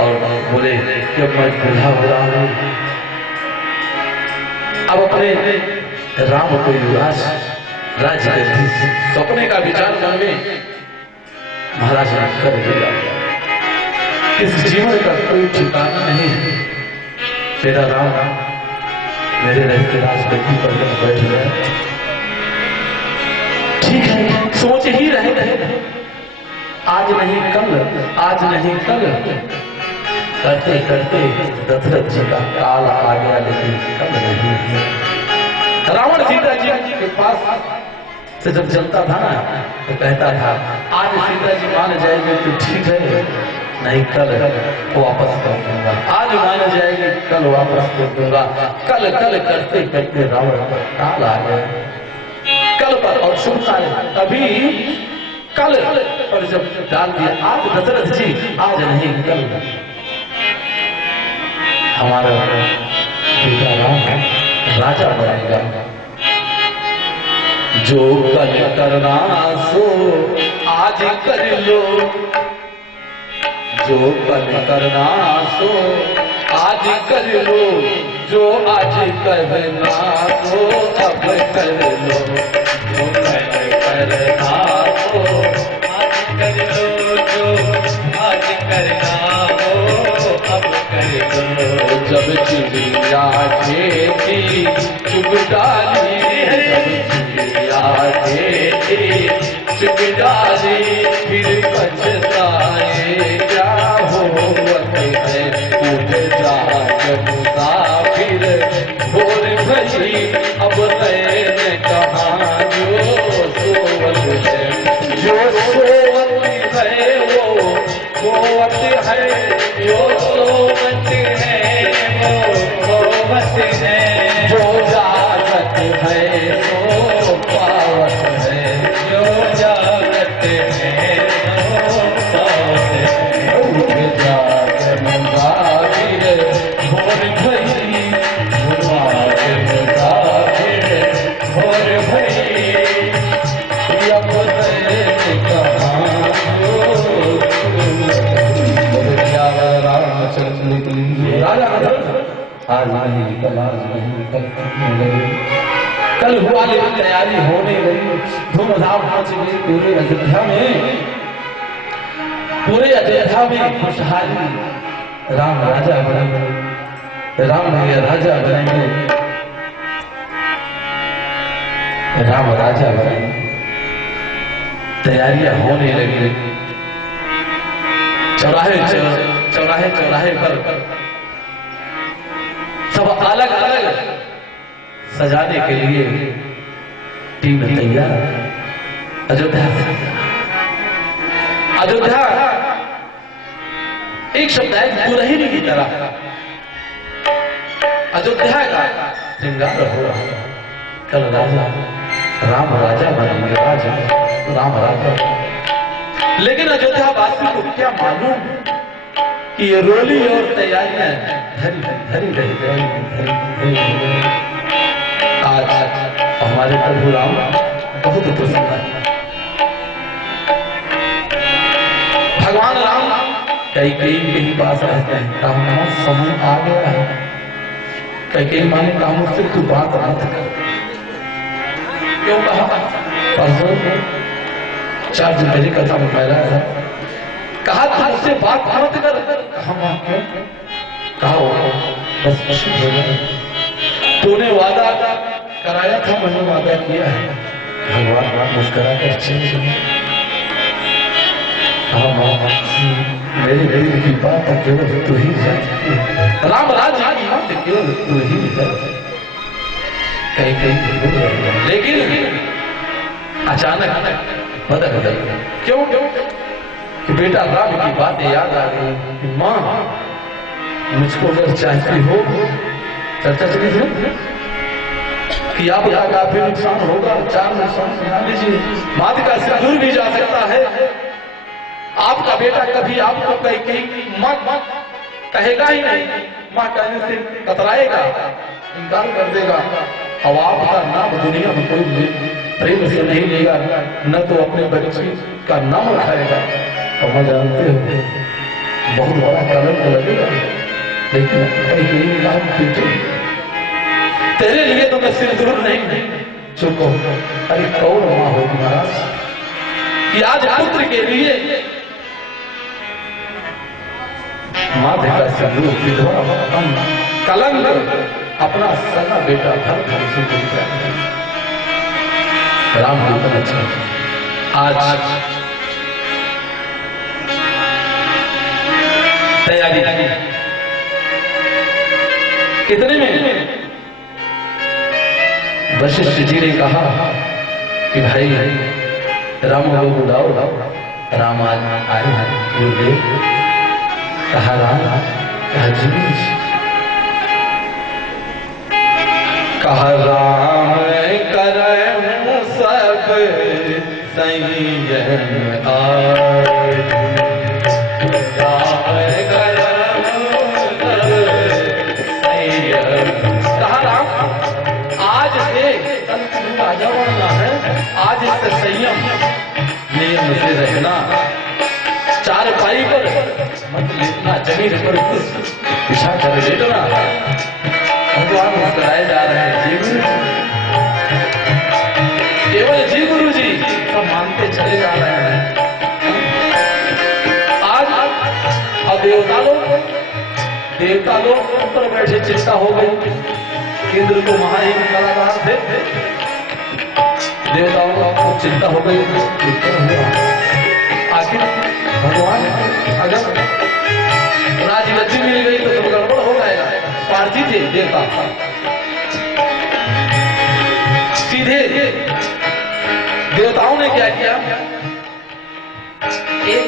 और बोले कि अब मैं बूढ़ा हो रहा हूं अब अपने राम को युवराज राज्य सपने का विचार मन में महाराज ने कर दिया। इस जीवन का कोई ठिकाना नहीं तेरा राम मेरे रहते राजगद्दी पर बैठ गया। ठीक है सोच ही रहे आज नहीं कल करते करते दशरथ जी का काल आ गया लेकिन कल नहीं है। रावण सीता जी के पास से जब चलता था ना तो कहता था आज सीता जी मान जाएगी तो ठीक है नहीं कल वापस कर दूंगा। आज मान जाएगी कल वापस कर दूंगा। कल कल करते करते रावण पर काल आ गया। कल पर और सुनता है तभी कल पर जब डाल दिया आज दशरथ जी आज नहीं कल हमारा बेटा राम राजा बनेगा। जो कल करना सो आज कर लो जो कल करना सो आज कर लो जो आज करना सो अब कर लो जो कल करना सो आज कर लो जो आज करना हो अब कर लो। जब चिड़िया खेती चुग डाली चुग डाली फिर पछताए क्या होवत है उठ जा मुसाफिर भोर भई अब नैन कहाँ जो सोवत है जो सोवत है वो सोवत है जो सोवत है वो सोवत है जो जागत है वो पावत है जो जागत है वो पावत है। उठ जाग मुसाफिर भोर भई मुसाफिर भोर भई अब नैन कहाँ जो रामचंद्र राजा आज नहीं कल, आज नहीं कल हुआ लेकिन तैयारी होने लगी, धूमधाम मच गई पूरे अयोध्या में। पूरे अयोध्या में खुशहाली, राम राजा बनेंगे, राम भैया राजा बनेंगे, राम राजा बनेंगे। तैयारियां होने लगी। चौराहे चौराहे चौराहे पर सब अलग अलग सजाने के लिए टीम तैयार। अयोध्या अयोध्या एक शब्द है दुल्हन की तरह अयोध्या का श्रृंगार हो रहा है। कल राजा राम राजा बनेंगे, राजा राम राजा। लेकिन अयोध्या वासी को क्या मालूम कि ये रोली और तैयारियां धरी धरी रही। आज हमारे प्रभु राम बहुत प्रसन्न है। भगवान राम कैकेयी के ही पास रहते हैं। कहा समय आ गया है। कैकेयी माने कहा मुझसे तू बात मत कर। क्यों कहा? परसों 4 दिन पहले कथा में फैला था। कहा था उससे बात मत कर। कहा बस खुशी हो गया। तूने वादा कराया था, मैंने वादा किया है। भगवान मुस्कुरा कर अच्छे मेरी दिल की बात केवल तू ही जानती है। राम राजा की बात केवल तू ही जानती है। कहीं कहीं लेकिन अचानक बदल गई। क्यों? कि बेटा राम की बातें याद आ गई कि माँ मुझको अगर चाहती हो, चर्चा चली थी कि आप यहाँ काफी नुकसान होगा, 4 नुकसान सुना लीजिए। मात का सिंदूर भी जा सकता है। आपका बेटा कभी आपको कहीं माँ कहेगा ही नहीं, माँ कहने से कतराएगा, इनकार कर देगा। अब आपका नाम दुनिया में कोई प्रेम से नहीं लेगा, न तो अपने बच्चे का नाम उठाएगा। तो मैं जानते हो बहुत बड़ा कलंक लगेगा। लेकिन कहीं बेटे तेरे लिए तो मैं सिंदूर नहीं चुको। अरे कौन माँ होगी महाराज कि आज पुत्र के लिए माथे का सिंदूर विधवा कलंक अपना सगा बेटा भरत से बोलता है। राम जी अच्छा आज तैयारी कितने में वशिष्ठ जी ने कहा कि भाई राम को बुलाओ। राम आए गुरुदेव। कहा राम? कहा जी। कहा राम करम सब संयम आए। आज इससे संयम नियम से रहना। 4 पाई पर मत लेटना, जमीन पर पिछा कर लेटना। भगवान मुस्कुराए जा रहे हैं। जी गुरु केवल जी गुरु जी तो मानते चले जा रहे हैं। आज अब देवता लोग ऊपर बैठे चिंता हो गई। इंद्र को महायज्ञ कलाकार थे, देवताओं को चिंता हो गई। आखिर भगवान अगर राजगद्दी मिल गई तो सब गड़बड़ हो जाएगा। स्वार्थी थे देवता। सीधे देवताओं ने क्या किया? एक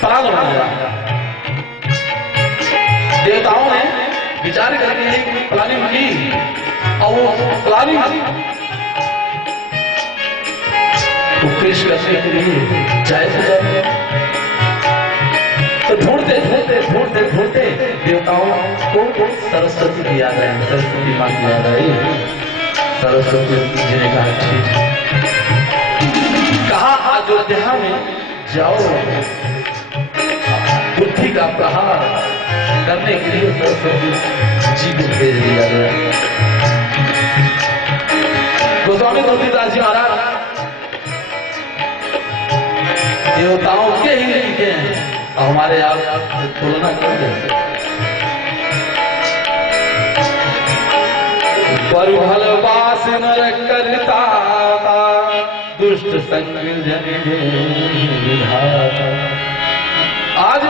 प्लान बनाया। देवताओं ने विचार करके एक प्लानिंग की और वो प्लानिंग तो पेश करने के लिए जाए तो ढूंढते देवताओं को सरस्वती की याद आई। सरस्वती माँ की याद आई। सरस्वती जी ने कहा ठीक। कहा अयोध्या में जाओ, बुद्धि का प्रहार करने के लिए सरस्वती जी को भेज दिया गया। गोस्वामी तुलसीदास जी महाराज देवताओं के ही लिखे हैं और हमारे आप तुलना कर देते। पर भलवास नर करता दुष्ट संग जन विधाता। आज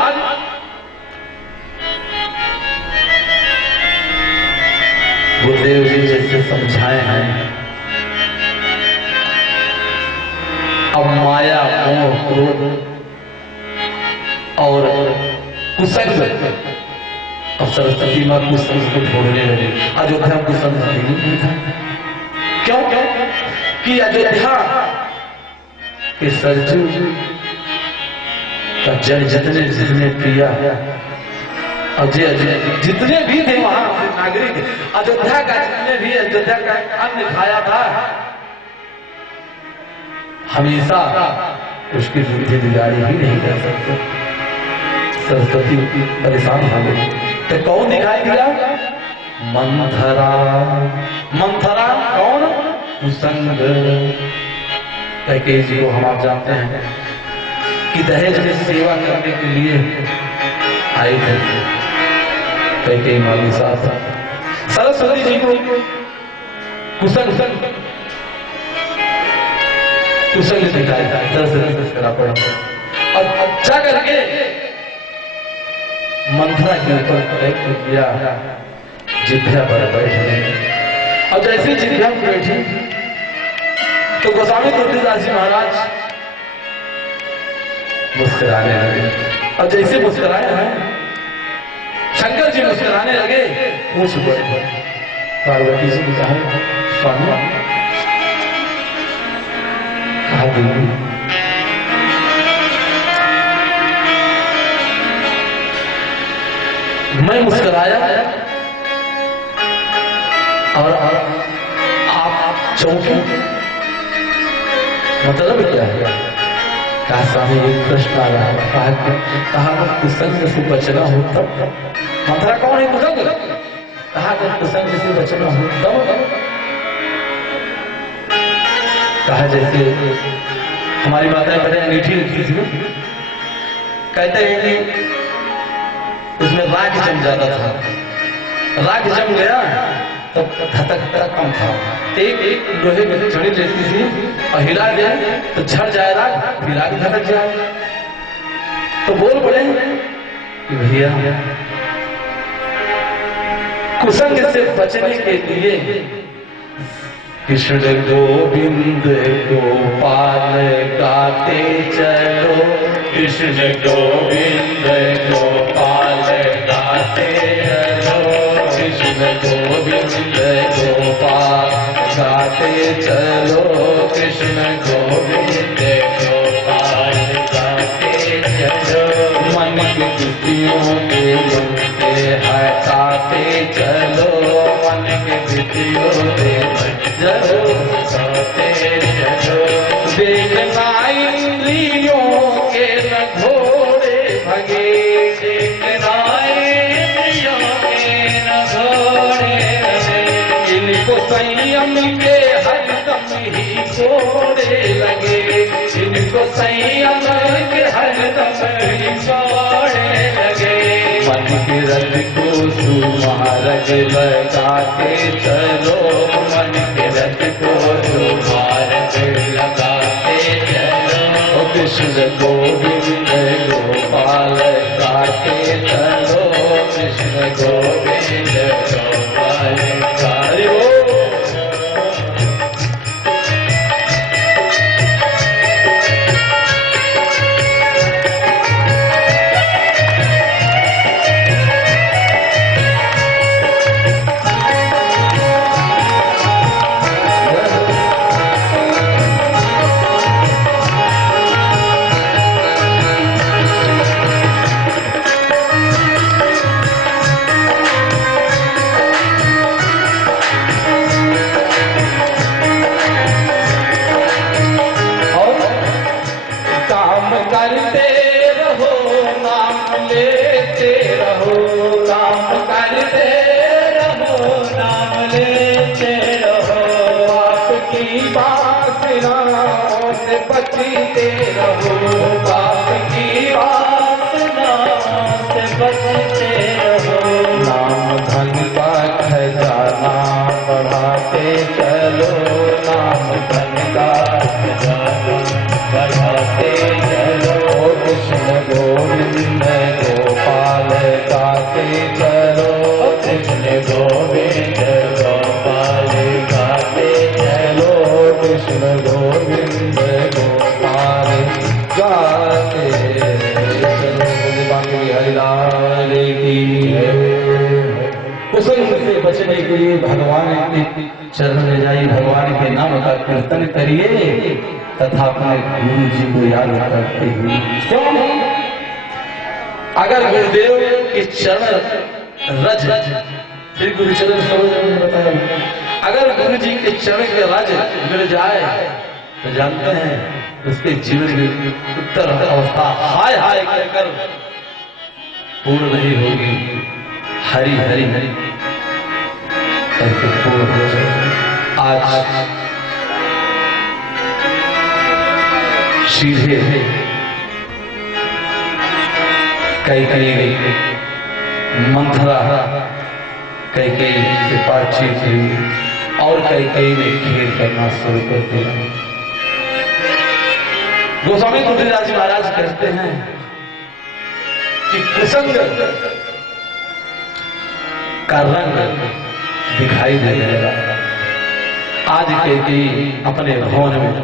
गुरुदेव जी जैसे समझाए हैं, अब माया मोह क्रोध और कुसंग अब सरस्वती माँ कुसंग को छोड़ने लगे। अयोध्या में कुसंग नहीं था। क्यों? कि अयोध्या के सरजू का जन जितने प्रिया अजय जितने भी थे वहां नागरिक, अयोध्या का जितने भी अयोध्या का अन्न खाया था, हमेशा उसकी बुद्धि बिगाड़ी ही नहीं कर सकते। सरस्वती परेशान हो गई तो कौन दिखाई दिया? मंथरा। मंथरा कौन? कुसंग। कैकेयी जी को हम आप जानते हैं कि दहेज में सेवा करने के लिए आए थे। कैकेयी माँ के साथ सरस्वती जी को कुसंग दिखाया। सरस्वती से करा पड़ा और अच्छा करके मंथरा के ऊपर किया, जिभ्या पर बैठे। और जैसे जिभ्या पर बैठी तो गोस्वामी तुलसीदास जी महाराज मुस्कुराने लगे। और जैसे मुस्कुराए हैं, शंकर जी मुस्कुराने लगे। पूछ पड़े पार्वती जी ने कहा, स्वामी कहा देवी मैं मुस्कुराया और आप चौंके, मतलब क्या है? कहा स्वामी एक प्रश्न आ रहा है। कहा कुसंग से बचना हो तब। मंथरा कौन है? कुसंग। कहा कुसंग से बचना हो तब। कहा जैसे हमारी माताएं बड़े अंगीठी रखी थी, कहते हैं कि उसमें राग जम जाता था। राग जम गया तो धतकता कम था। एक लोहे की छड़ी लेती थी और हिला दे तो झड़ जाए राग, फिर राग धतक जाए। तो बोल पड़े कि भैया कुसंग से बचने के लिए कृष्ण गोविंद गोपाल गाते चलो। कृष्ण गोविंद गोपाल गाते चलो। कृष्ण गोविंद गोपाल गाते चलो। कृष्ण गोविंद गोपाल गाते चलो। मन की वृत्तियों के मुझसे हटाते चलो। मन की वृत्तियों के चलो चलो। देखना इंद्रियों के न घोड़े भगे। देखना इंद्रियों के न घोड़े भगे। इनको संयम के हरदम ही घोड़े लगे। इनको संयम के हरदम ही घोड़े लगे। मन के रथ को सुमार्ग लगाते चलो। मन के रथ को सुमार्ग लगाते चलो। कृष्ण गोविंद गोपाल गाते चलो। कृष्ण गोविंद गोपाल गाते चलो। से बचते रहो, पाप की वासना से बचते रहो। नाम धन का खजाना बढ़ाते चलो, नाम धन का खजाना बढ़ाते चलो। कृष्ण गोविंद गोपाल गाते चलो, कृष्ण गोविंद गोपाल गाते चलो, कृष्ण गोविंद गोपाल गाते चलो। हरिलाल की कुसंग से बचने के लिए भगवान के चरण में जाइए, भगवान के नाम का कीर्तन करिए तथा अपने गुरु जी को याद करते हुए। क्यों? अगर गुरुदेव के चरण रज, फिर गुरु चरण सरोज बताया, अगर गुरु जी के चरण के रज मिल जाए तो जानते हैं उसके जीवन की उत्तर अवस्था हाय हाय कहकर पूर्ण नहीं होगी। हरि हरि हरि पूर्ण हो जाए। आज सीधे कई मंथरा कई से बातचीत हुई और कई में खेल करना शुरू कर दिया। गोस्वामी तुलसीदास जी महाराज कहते हैं कि कुसंग का रंग दिखाई देगा। आज के अपने भवन में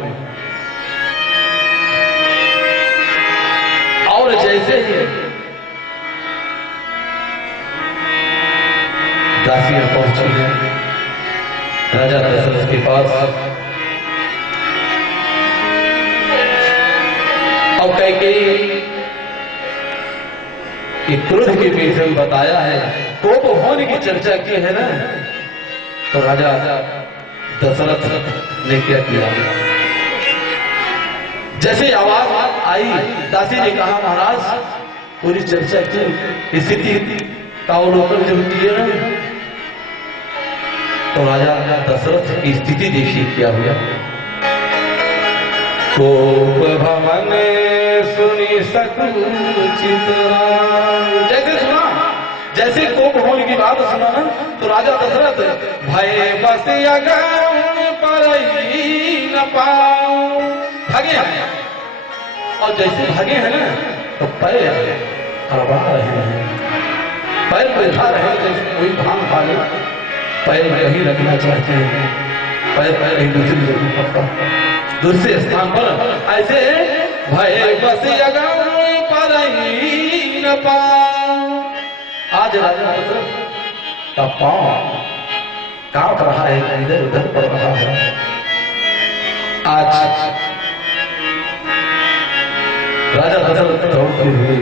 और जैसे ही दासियां पहुंची हैं राजा दशरथ के पास और कई क्रोध के पीछे बताया है, कोप होने की चर्चा की है ना, तो राजा दशरथ ने क्या किया? जैसे आवाज आई दासी ने कहा महाराज पूरी चर्चा की स्थिति का अवलोकन जब किए ना, तो राजा दशरथ की स्थिति देखिए क्या हुआ। कोप भवन सुनी सकुचित राम, जैसे सुना, जैसे कोप होने की बात सुना ना, तो राजा दशरथ भय बस पर न पाऊं भागे हैं। और जैसे भागे हैं ना तो पैर करवा रहे हैं, पैर बैठा रहे हैं, जैसे कोई भांग खा ले पैर कहीं रखना चाहते हैं, पैर ही दूसरी जगह पड़ता दूसरे स्थान पर। ऐसे भय बस पर न पाऊं। आज राजा का पांव कांप रहा है, इधर उधर पड़ रहा है। आज राजा दशरथ दौड़ते हुए